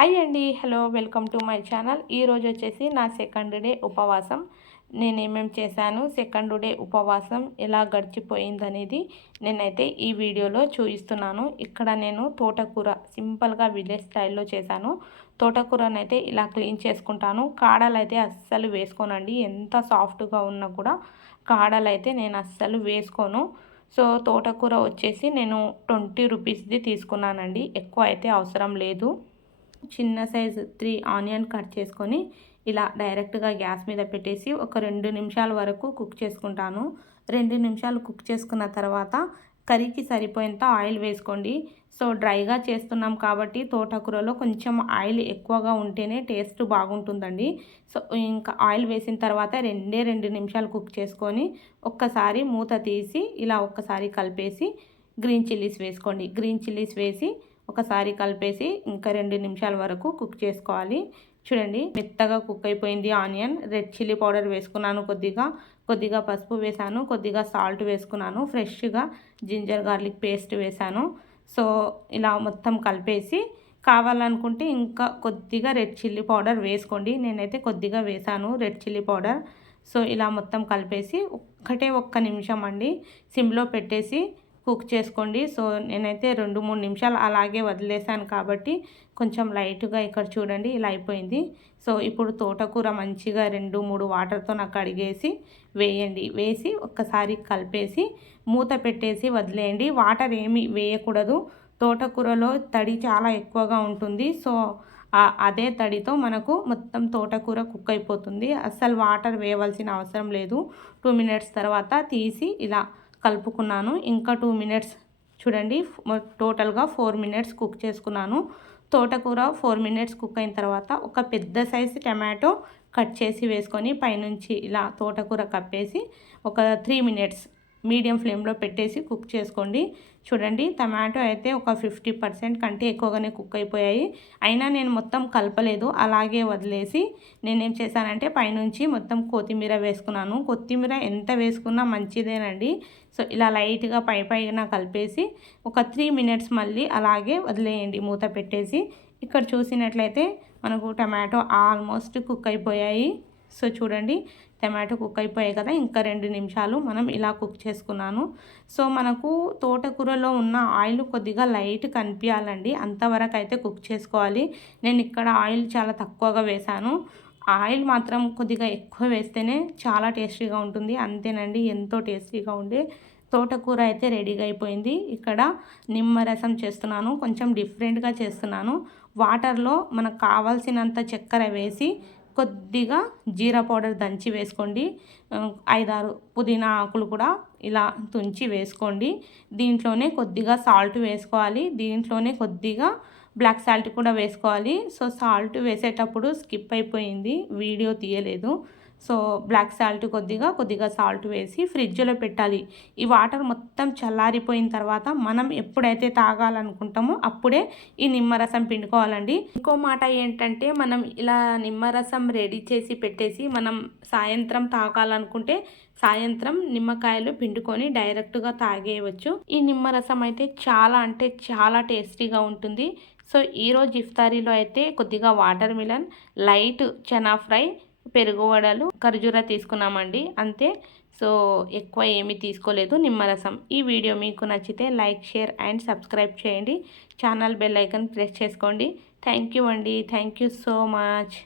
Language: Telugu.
హాయ్ అండి hello welcome to my channel. ఈరోజు వచ్చేసి నా సెకండ్ డే ఉపవాసం. నేను ఏమేమి చేశాను సెకండ్ డే ఉపవాసం ఎలా గడిచిపోయిందనేది నేనైతే ఈ వీడియోలో చూపిస్తున్నాను ఇక్కడ నేను తోటకూర సింపుల్గా విలేజ్ స్టైల్లో చేశాను. తోటకూరనైతే ఇలా క్లీన్ చేసుకుంటాను. కాడలు అయితే అస్సలు వేసుకోనండి. ఎంత సాఫ్ట్గా ఉన్నా కూడా కాడలు అయితే నేను అస్సలు వేసుకోను. సో తోటకూర వచ్చేసి నేను ట్వంటీ రూపీస్ది తీసుకున్నానండి. ఎక్కువ అయితే అవసరం లేదు. చిన్న సైజు త్రీ ఆనియన్ కట్ చేసుకొని ఇలా డైరెక్ట్గా గ్యాస్ మీద పెట్టేసి ఒక రెండు నిమిషాల వరకు కుక్ చేసుకుంటాను. రెండు నిమిషాలు కుక్ చేసుకున్న తర్వాత కర్రీకి సరిపోయేంత ఆయిల్ వేసుకోండి. సో డ్రైగా చేస్తున్నాం కాబట్టి తోటకూరలో కొంచెం ఆయిల్ ఎక్కువగా ఉంటేనే టేస్ట్ బాగుంటుందండి. సో ఇంకా ఆయిల్ వేసిన తర్వాత రెండే రెండు నిమిషాలు కుక్ చేసుకొని ఒక్కసారి మూత తీసి ఇలా ఒక్కసారి కలిపేసి గ్రీన్ చిల్లీస్ వేసుకోండి. గ్రీన్ చిల్లీస్ వేసి ఒకసారి కలిపేసి ఇంకా రెండు నిమిషాల వరకు కుక్ చేసుకోవాలి. చూడండి మెత్తగా కుక్ అయిపోయింది ఆనియన్. రెడ్ చిల్లీ పౌడర్ వేసుకున్నాను కొద్దిగా. కొద్దిగా పసుపు వేసాను కొద్దిగా సాల్ట్ వేసుకున్నాను. ఫ్రెష్గా జింజర్ గార్లిక్ పేస్ట్ వేసాను. సో ఇలా మొత్తం కలిపేసి కావాలనుకుంటే ఇంకా కొద్దిగా రెడ్ చిల్లీ పౌడర్ వేసుకోండి. నేనైతే కొద్దిగా వేసాను రెడ్ చిల్లీ పౌడర్. సో ఇలా మొత్తం కలిపేసి ఒక్కటే ఒక్క నిమిషం అండి సిమ్లో పెట్టేసి కుక్ చేసుకోండి. సో నేనైతే రెండు మూడు నిమిషాలు అలాగే వదిలేసాను కాబట్టి కొంచెం లైట్గా ఇక్కడ చూడండి ఇలా అయిపోయింది. సో ఇప్పుడు తోటకూర మంచిగా రెండు మూడు వాటర్తో నాకు అడిగేసి వేయండి. వేసి ఒక్కసారి కలిపేసి మూత పెట్టేసి వదిలేయండి. వాటర్ ఏమి వేయకూడదు. తోటకూరలో తడి చాలా ఎక్కువగా ఉంటుంది. సో అదే తడితో మనకు మొత్తం తోటకూర కుక్ అయిపోతుంది. అస్సలు వాటర్ వేయవలసిన అవసరం లేదు. టూ మినిట్స్ తర్వాత తీసి ఇలా కలుపుకున్నాను. ఇంకా టూ మినిట్స్ చూడండి టోటల్గా ఫోర్ మినిట్స్ కుక్ చేసుకున్నాను. తోటకూర ఫోర్ మినిట్స్ కుక్ అయిన తర్వాత ఒక పెద్ద సైజు టమాటో కట్ చేసి వేసుకొని పైనుంచి ఇలా తోటకూర కప్పేసి ఒక త్రీ మినిట్స్ మీడియం ఫ్లేమ్లో పెట్టేసి కుక్ చేసుకోండి. చూడండి టమాటో అయితే ఒక ఫిఫ్టీ పర్సెంట్ కంటే ఎక్కువగానే కుక్ అయిపోయాయి. అయినా నేను మొత్తం కలపలేదు అలాగే వదిలేసి నేనేం చేశానంటే పైనుంచి మొత్తం కొత్తిమీర వేసుకున్నాను. కొత్తిమీర ఎంత వేసుకున్నా మంచిదేనండి. సో ఇలా లైట్గా పై పైన కలిపేసి ఒక త్రీ మినిట్స్ మళ్ళీ అలాగే వదిలేయండి మూత పెట్టేసి. ఇక్కడ చూసినట్లయితే మనకు టమాటో ఆల్మోస్ట్ కుక్ అయిపోయాయి. సో చూడండి టమాటో కుక్ అయిపోయాయి కదా ఇంకా రెండు నిమిషాలు మనం ఇలా కుక్ చేసుకున్నాను. సో మనకు తోటకూరలో ఉన్న ఆయిల్ కొద్దిగా లైట్ కనిపించాలండి అంతవరకు అయితే కుక్ చేసుకోవాలి. నేను ఇక్కడ ఆయిల్ చాలా తక్కువగా వేశాను. ఆయిల్ మాత్రం కొద్దిగా ఎక్కువ వేస్తేనే చాలా టేస్టీగా ఉంటుంది. అంతేనండి ఎంతో టేస్టీగా ఉండే తోటకూర అయితే రెడీగా అయిపోయింది. ఇక్కడ నిమ్మరసం చేస్తున్నాను కొంచెం డిఫరెంట్గా చేస్తున్నాను. వాటర్లో మనకు కావాల్సినంత చక్కెర వేసి కొద్దిగా జీరా పౌడర్ దంచి వేసుకోండి. ఐదారు పుదీనా ఆకులు కూడా ఇలా తుంచి వేసుకోండి. దీంట్లోనే కొద్దిగా సాల్ట్ వేసుకోవాలి. దీంట్లోనే కొద్దిగా బ్లాక్ సాల్ట్ కూడా వేసుకోవాలి. సో సాల్ట్ వేసేటప్పుడు స్కిప్ అయిపోయింది. వీడియో తీయలేదు. సో బ్లాక్ సాల్ట్ కొద్దిగా కొద్దిగా సాల్ట్ వేసి ఫ్రిడ్జ్లో పెట్టాలి. ఈ వాటర్ మొత్తం చల్లారిపోయిన తర్వాత మనం ఎప్పుడైతే తాగాలనుకుంటామో అప్పుడే ఈ నిమ్మరసం పిండుకోవాలండి. ఇంకో మాట ఏంటంటే మనం ఇలా నిమ్మరసం రెడీ చేసి పెట్టేసి మనం సాయంత్రం తాగాలనుకుంటే సాయంత్రం నిమ్మకాయలు పిండుకొని డైరెక్ట్గా తాగేయవచ్చు. ఈ నిమ్మరసం అయితే చాలా అంటే చాలా టేస్టీగా ఉంటుంది. సో ఈరోజు ఇఫ్తారీలో అయితే కొద్దిగా watermelon light chana fry పెరుగు వడలు ఖర్జూర తీసుకున్నామండి అంతే. సో ఎక్కువ ఏమీ తీసుకోలేదు నిమ్మరసం. ఈ వీడియో మీకు నచ్చితే లైక్ షేర్ అండ్ సబ్స్క్రైబ్ చేయండి. ఛానల్ బెల్ ఐకన్ ప్రెస్ చేసుకోండి. థ్యాంక్ యూ అండి. Thank you so much.